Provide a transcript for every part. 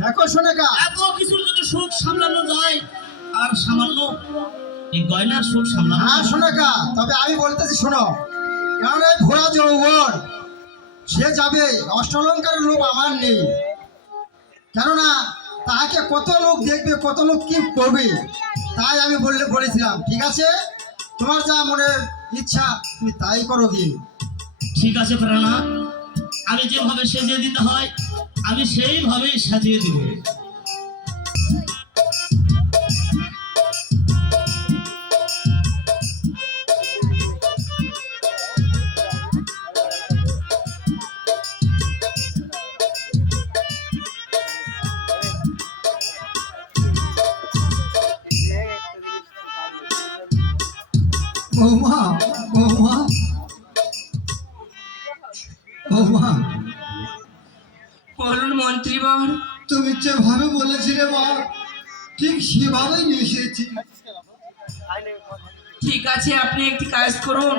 দেখো সোনাকা, এত কিছু যদি সুখ সামলানো যায় আর সামান্য এই গয়নার সুখ সামলানো। হ্যাঁ সোনাকা, তবে আমি বলতেছি শোনো, কারণ এই ভোলা যৌবন সে যাবে, অষ্টলঙ্কারের লোভ আমার নেই। কেননা তাকে কত লোক দেখবে, কত লোক কি করবে, তাই আমি বলেছিলাম ঠিক আছে, তোমার যা মনের ইচ্ছা তুমি তাই করো গিয়ে। ঠিক আছে প্রাণা, আমি যেভাবে সেজিয়ে দিতে হয় আমি সেইভাবেই সাজিয়ে দিব। বৌমা, বৌমা, বৌমা, বলুন মন্ত্রীবর। তুমি যেভাবে বলেছিলে মা, ঠিক সেভাবেই নিয়ে এসেছি। ঠিক আছে, আপনি একটি কাজ করুন,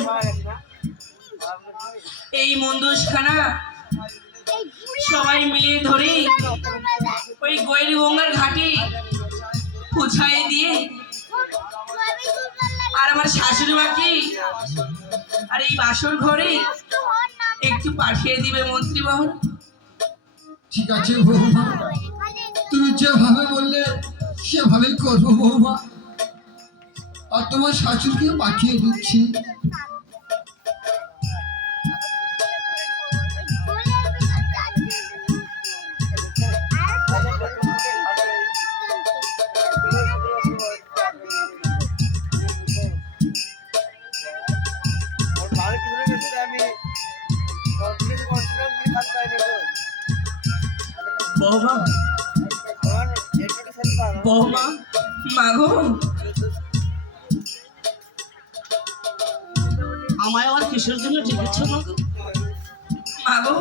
এই মন্দুসখানা সবাই মিলে ধরে ওই গৈরি গঙ্গার ঘাটে পুছাই দিয়ে আর আমার শাশুড়ি মাকে আর এই বাসর ঘরে একটু পাঠিয়ে দিবে মন্ত্রীবর। ঠিক আছে বৌমা, তুমি যেভাবে বললে সেভাবেই করবো বৌমা। আর তোমার শাশুড়িকে পাঠিয়ে দিচ্ছি। বৌমা, বৌমা, মাগো, আমায় আবার কিসের জন্য ডেকেছ মাগো? মাগো,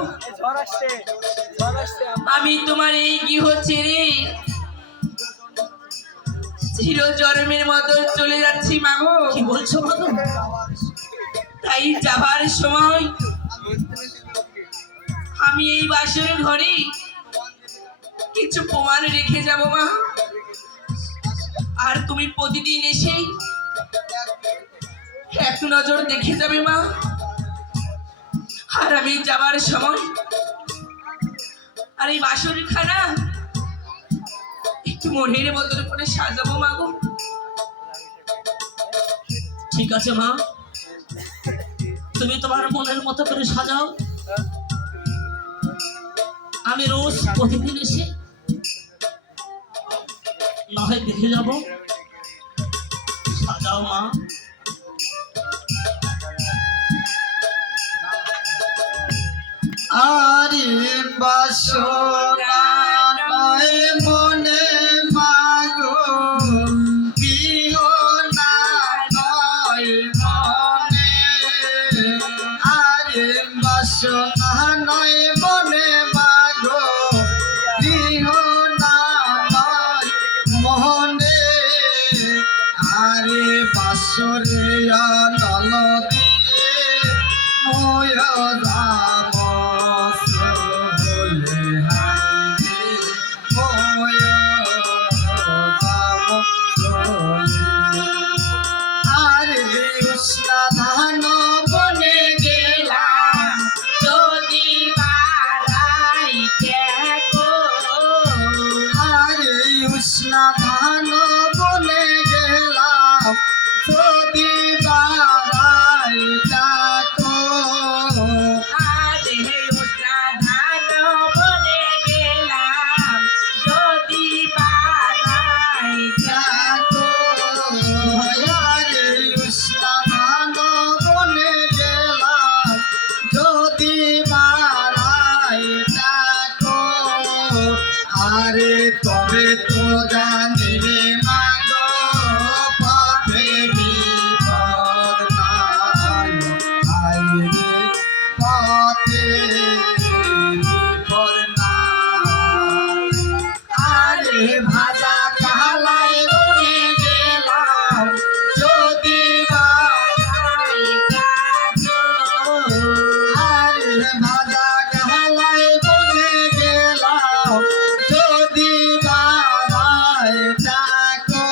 আমি তোমার এই গৃহ ছেড়ে চির জন্মের মতো চলে যাচ্ছি মাগো। কি বলছো মাগো? তাই যাবার সময় আমি এই বাসরের ঘরে কিছু প্রমাণ রেখে যাব মা। আর তুমি প্রতিদিন এসে এক নজর দেখে যাবে মা। আর আমি যাবার সময় আর এই বাসরের খানা একটু মনের মতন করে সাজাবো মাগো। ঠিক আছে মা, তুমি তোমার মনের মতো করে সাজাও। আমি রোজ প্রতিদিন এসে না হয় দেখে যাব। সাজাও মা। আরে বাসনা নয় মনে মাগো, বিহনা নয় মনে। আরে বাসনা নয় মনে মাগো, বিহনা নয় মনে। আরে বাসরে নল দিয়ে ময় দাম হলে হাইরে, ময় দাম হলে। আরে উষ্ণা ধান বনে গেলাম যদি বাড়াইতে গো। আরে উষ্ণা ধান বনে গেলাম যদি বাড়াইতে গো। আরে ওটা ধান বনে গেলাম যদি বাড়াই যাকো। আরে উষ্ণা ধান বনে গেলাম যদি বাড়াইতে গো। আরে তবে তো জানি রে মাগো, পথে বিপদ নাই। আইরে পথে বিপদ নাই। আরে ভাজা কালাই বনে গেলাম যদি বাড়াইতে গো। আরে ভাজা কালাই বনে গেলাম যদি বাড়াইতে গো।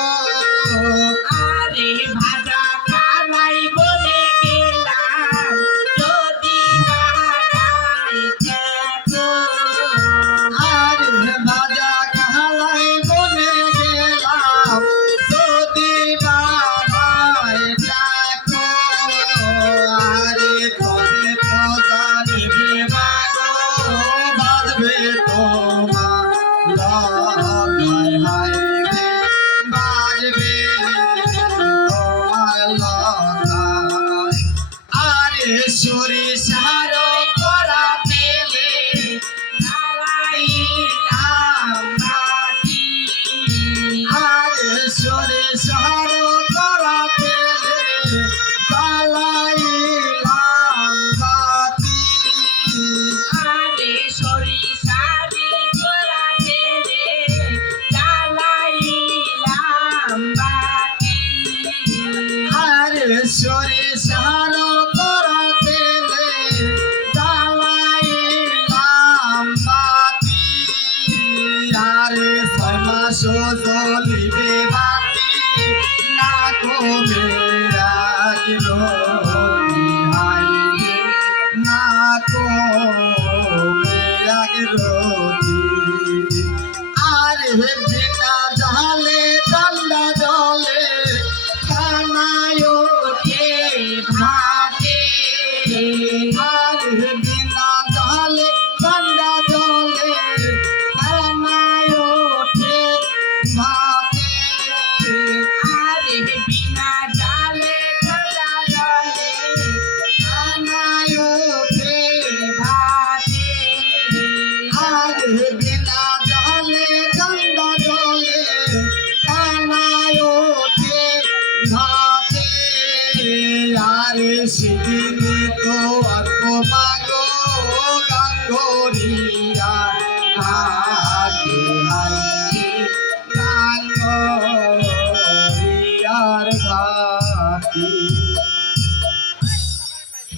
আরে ভাজা কালাই বনে গেলাম যদি বাড়াইতে গো। আরে ভাজা কালাই বনে গেলাম যদি বাড়াইতে গো। আরে তবে তো সরিষার করা তেলে নালাইলাম মাটি। আরে সরিষার করা তেলে জ্বালাইলাম বাতি। আরে সরিষারি করা তেলে জ্বালাইলাম বাতি। আরে সরিষার করা তেলে জ্বালাইলাম বাতি। আরে 6 মাস জ্বলিবে বাতি না কমে রাখলো হাইরে না কমে রাখলো। আরে বিনা জালে ঠান্ডা জলে খানায় ওঠে ভাতে। আরে বিনা জালে ঠান্ডা জলে খানায় ওঠে ভাতে। আরে বিনা জালে ঠান্ডা জলে খানায় ওঠে ভাতে। আরে বিনা জালে ঠান্ডা জলে খানায় ওঠে ভাতে। আরে সেদিনই তো অল্প মাগো গাঙ্গরিয়া হাতে হাইরে গাঙ্গরিয়ার ঘাটি।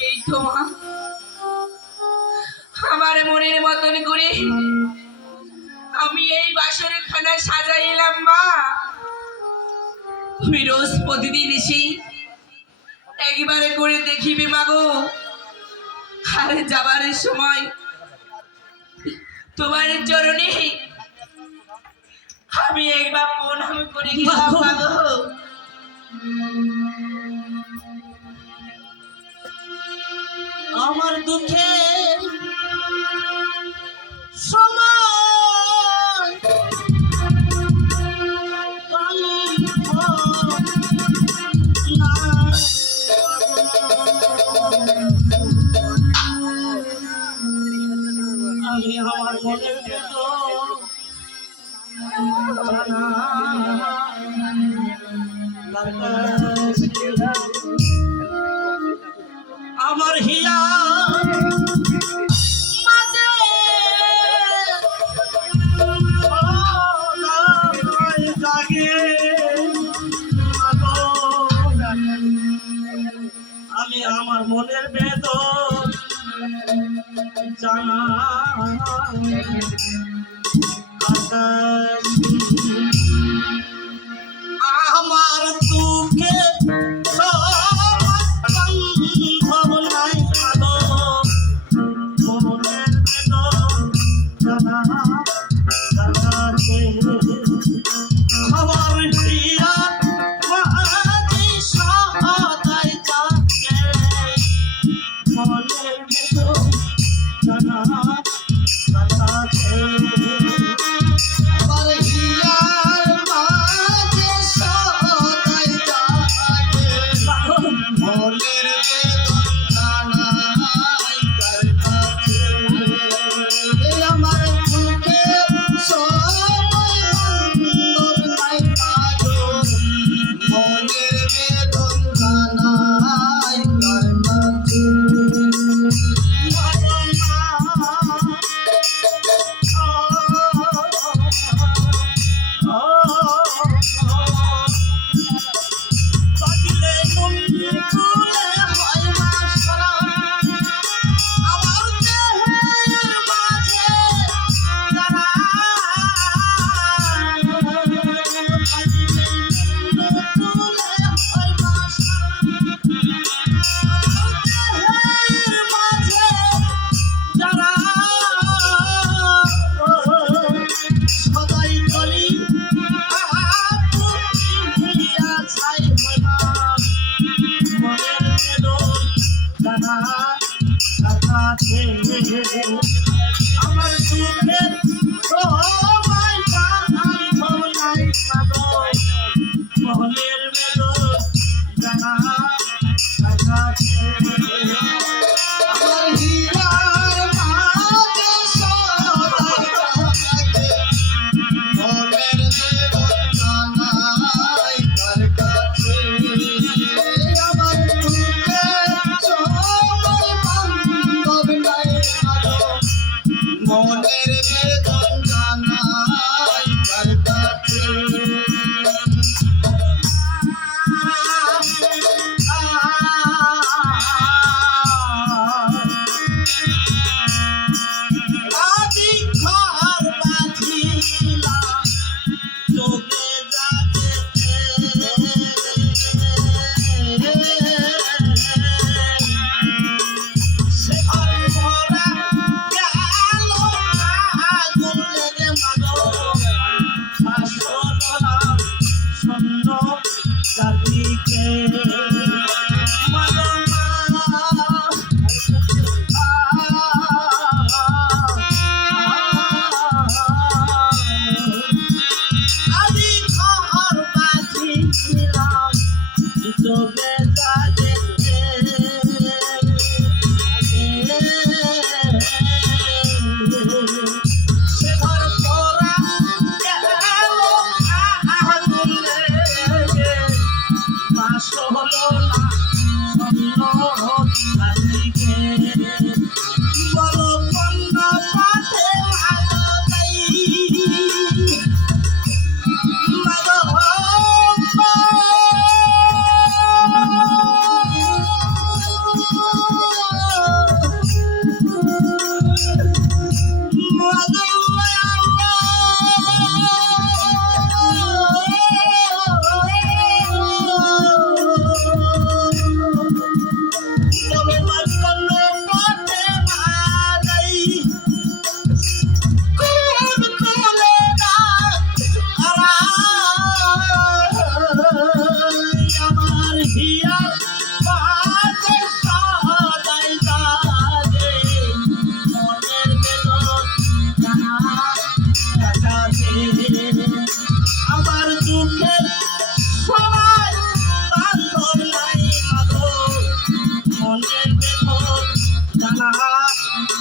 এই তো মা আমার মনের মতন করে আমি এই বাসর খানা সাজাইলাম মা। তুমি রোজ প্রতিদিন এসে একবারে করে দেখিবে মাগো। আরে যাবার সময় তোমার চরণে আমি একবার প্রণাম করে গেলাম মাগো। আমার দুঃখে সময় আমি আমার মনের ভেতর আমার হিয়া মাঝে জাগে আমি আমার মনের ভেতর জানা আমার দুঃখে সম্ভব নাই ভালো মনের ভেতর জানা আমার প্রিয়া মাঝি সদাই জাগে মনের ভেতর জানা আমার হিয়ার মাঝে সদাই জাগে মনের বেদনা নাই কার কাছে। আমার বুকে সময় বন্ধন নাই কারো মনের বেদনা নাই কার কাছে। সদাই বলি আমার দুঃখের সময় নাই মহলের বেদন জানা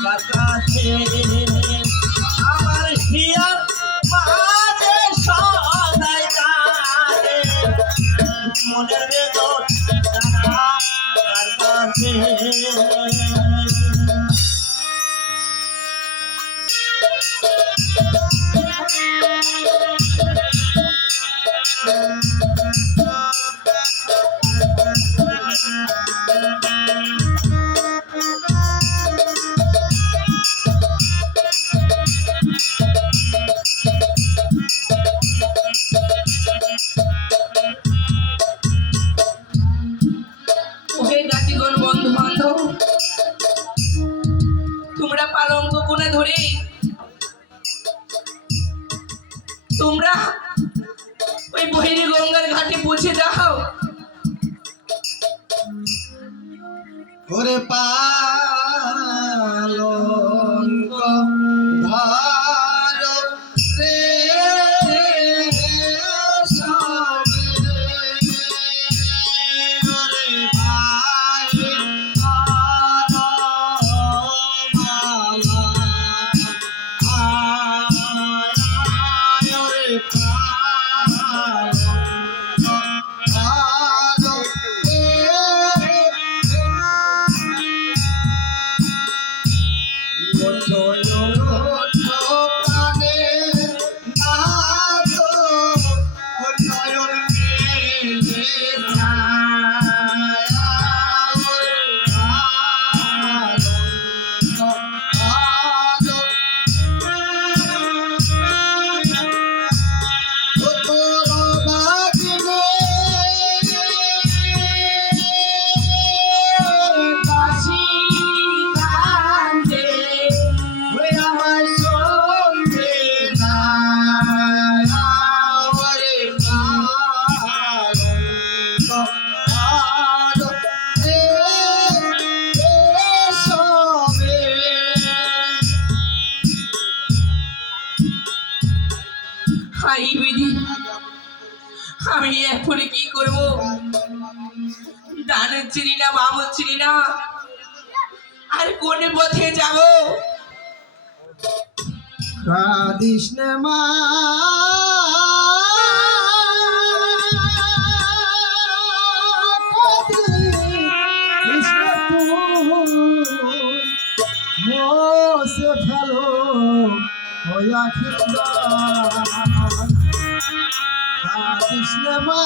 কার কাছে আমার হিয়ার মাঝে সদাই জানে মনের বেদন কার কাছে ওহে জাতিগণ বন্ধু বান্ধব, তোমরা পালঙ্ক কোণে ধরে তোমরা ওই বহিরি গঙ্গার ঘাটে পৌঁছে যাও। ওরে পালঙ্ক ধর রে হাই বিধি, আমি এখনই কি করব? ডানে চিনি না, বামও চিনি না, আর কোন পথে যাব? কাঁদিস নে মা, কাঁদিস নে তুই, মোছে ফেলো ওই আখির দান। কাঁদিস নে মা,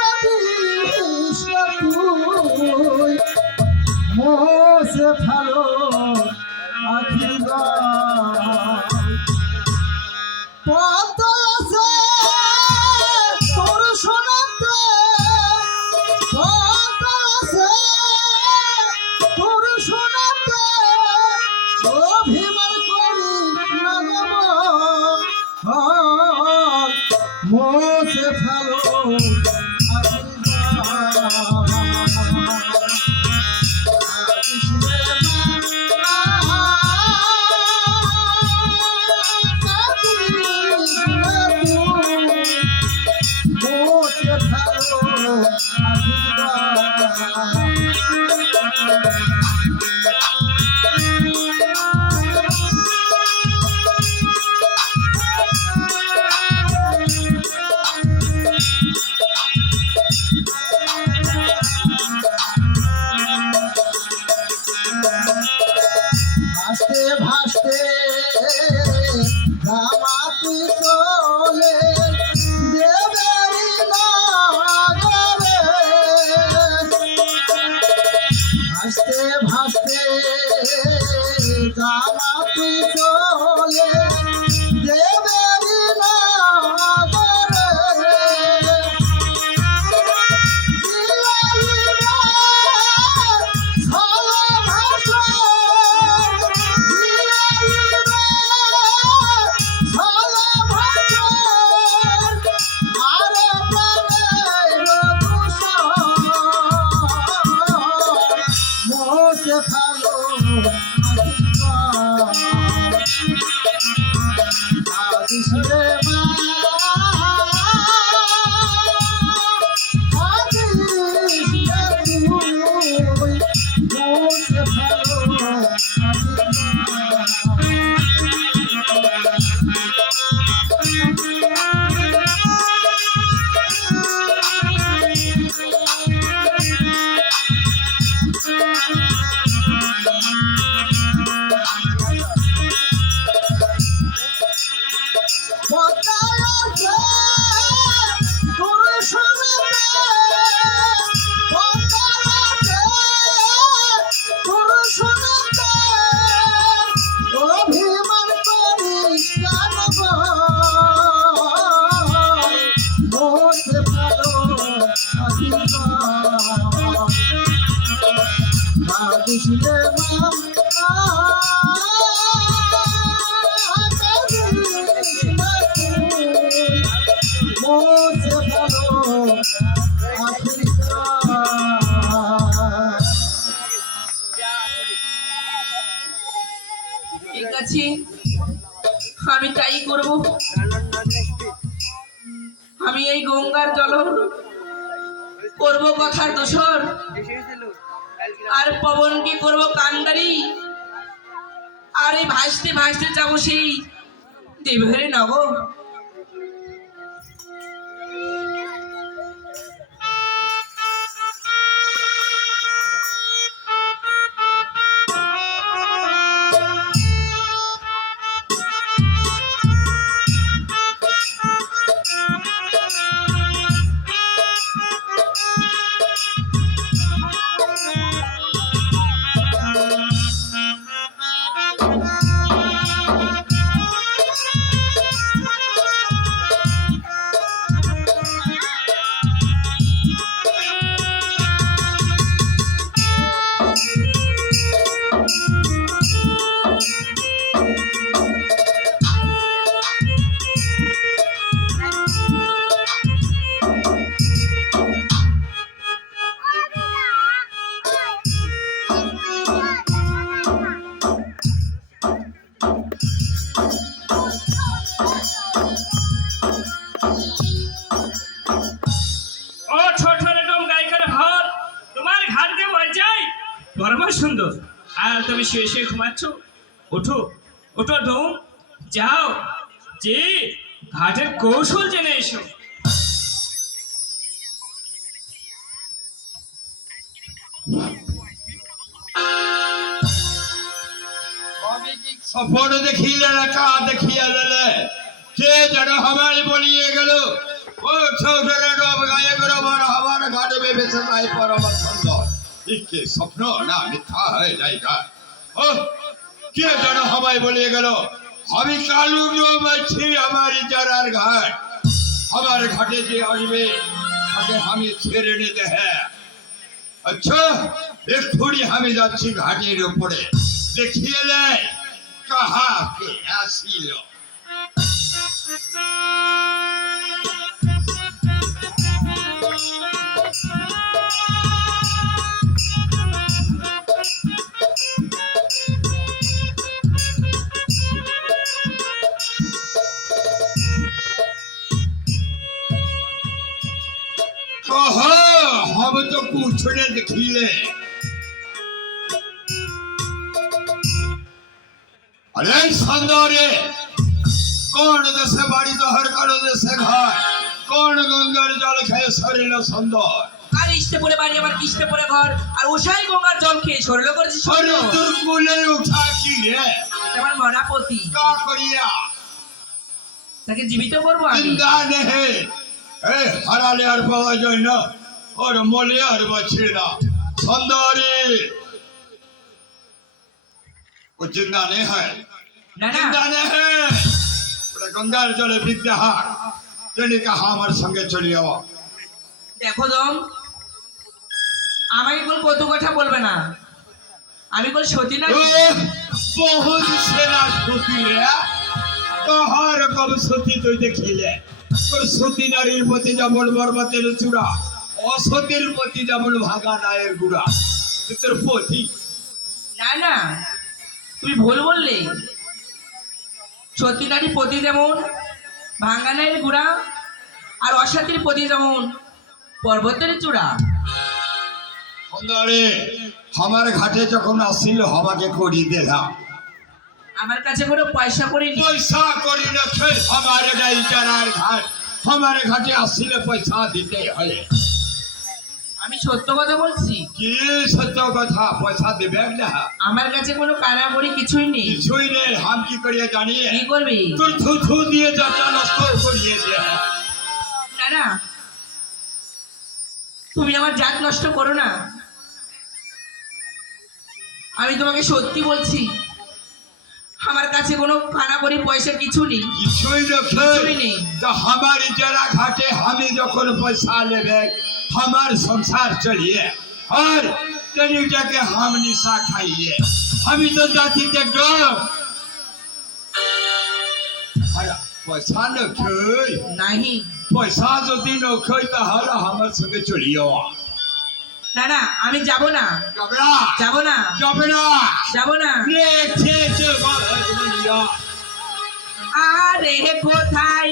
কাঁদিস নে তুই, মোছে ফেলো আখির দান। পথ আছে তোর শোনাতে, পথ আছে তোর শোনাতে, অভিমান করি না গো মন, মোছে ফেলো আখির দান। ভাসতে ভাসতে রামাতু চলে দেবেরি নগরে, ভাসতে ভাসতে রামাতু চলে দেবেরি নগরে। মোছে দিছিলে মোছে ভালো আফ্রিকা। ঠিক আছে, আমি তাই করব। আমি এই গঙ্গার জল করব কথার দোষর, আর পবনকে করব কান্দারি, আর এই ভাসতে ভাসতে যাবো সেই দেবের নগর। ও ছোট রকম গায়িকার ভার তোমার ঘাট দিয়ে বয়ে যায় পরম সুন্দর। আর তুমি শুয়ে শুয়ে ঘুমাচ্ছ, ওঠো ওঠো ডোম, যাও যে ঘাটের কৌশল জেনে এসো। सफर देखिले रखा देखिए ले से जड़ हमारे बोलिए गलो ओ छोटे डब गाये गरो बर हमारे घाट में बेसे जाए परम सुंदर इसके सपनो ना मिथ्या है जाएगा ओ के जड़ हमारे बोलिए गलो हमी कालू जो मच्छी हमारी जरार घाट हमारे घाटे के आजमे आगे हमें छेड़े देते हैं। अच्छा एक थोड़ी हमें जाती घाटे ऊपरे देखिए ले कहा के ऐसी लो कहा हम तो कुछ ने देखिले अरे सुंदरे कौन देशे बाड़ी दहर करो देशे घर कौन गंगार जल खाए शरीर सुंदर আর ইষ্টে পরে বাড়ি, আমার কিষ্টে পরে ঘর, আর ওসাই গঙ্গার জল খেয়ে সরল করেছি अरे दुर्कुले उठा की रे আমার মনাপতি, का करिया তাকে জীবিত করবো আমি। जिंदा नहीं ए हराले और बाबा जो है ना और मोले और बछड़ा सुंदरी वो जिंदा नहीं है না না, जिंदा नहीं है बोले गंगार जले विद्या तेने कहा हमारे संगे चलिए आओ দেখো দম, আমাকে বল কত কথা বলবে না, আমি বল সতী না। बहुत सेना सुती रे तोहर कब सुती तो देखिले তোর সতী নারীর প্রতি যেমন বর্বতের চূড়া অসতীর প্রতি যেমন ভাঙা নায়ের গুড়া তোর পতি না না, তুমি ভুল বললে। সতী নারী পতি যেমন ভাঙ্গানের গুড়া, আর অসাতির পতি যেমন পর্বতের চূড়া। সুন্দরে আমার ঘাটে যখন আসছিল আমাকে করি দিলাম আমার কাছে কোনো পয়সা করিনি। পয়সা করি না খেল আমার গাই চারার ঘাট আমার ঘাটে আসছিল পয়সা দিতে হয় আমি সত্য কথা বলছি, কি সত্য কথা পয়সা দেবে না আমার কাছে কোনো কানাকড়ি কিছুই নেই। কিছুই নেই হাম কি করিয়ে জানি কি করবি? তোর থু দিয়ে যাত্রা নষ্ট করিয়ে দিয়ে না না, তুমি আমার জাত নষ্ট করো না। আমি তোমাকে সত্যি বলছি, আমার কাছে কোনো কানাকড়ি পয়সা কিছু নেই। কিছুই কিছুই নেই। तो हमारी जरा घाटे हमें जो पैसा लेवे हमार संसार चलिए और তেনিটাকে হাম নিশা খাইয়ে আমি তো জাতিতে ডর আরে পয়সা নখই নাহি পয়সা যদি নখই তাহলে আমার সঙ্গে চলিও না না আমি যাব না যাবে না যাব না যাবে না যাব না নে ছে ছে বলিয়া আরে কোথায়